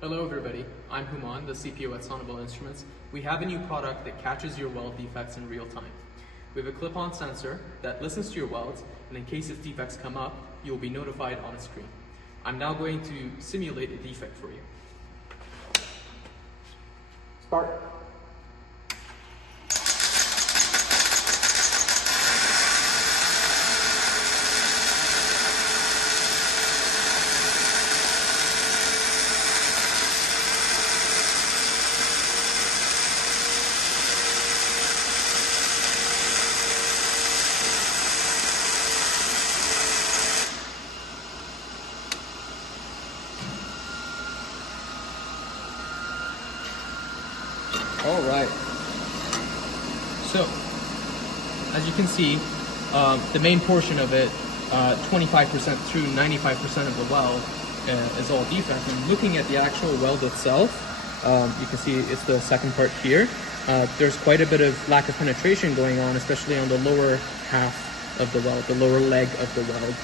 Hello everybody, I'm Human, the CPO at Sonibel Instruments. We have a new product that catches your weld defects in real time. We have a clip-on sensor that listens to your welds, and in case its defects come up, you will be notified on a screen. I'm now going to simulate a defect for you. Start. All right, so as you can see, the main portion of it, 25% through 95% of the weld is all defect. And looking at the actual weld itself, you can see it's the second part here. There's quite a bit of lack of penetration going on, especially on the lower half of the weld, the lower leg of the weld.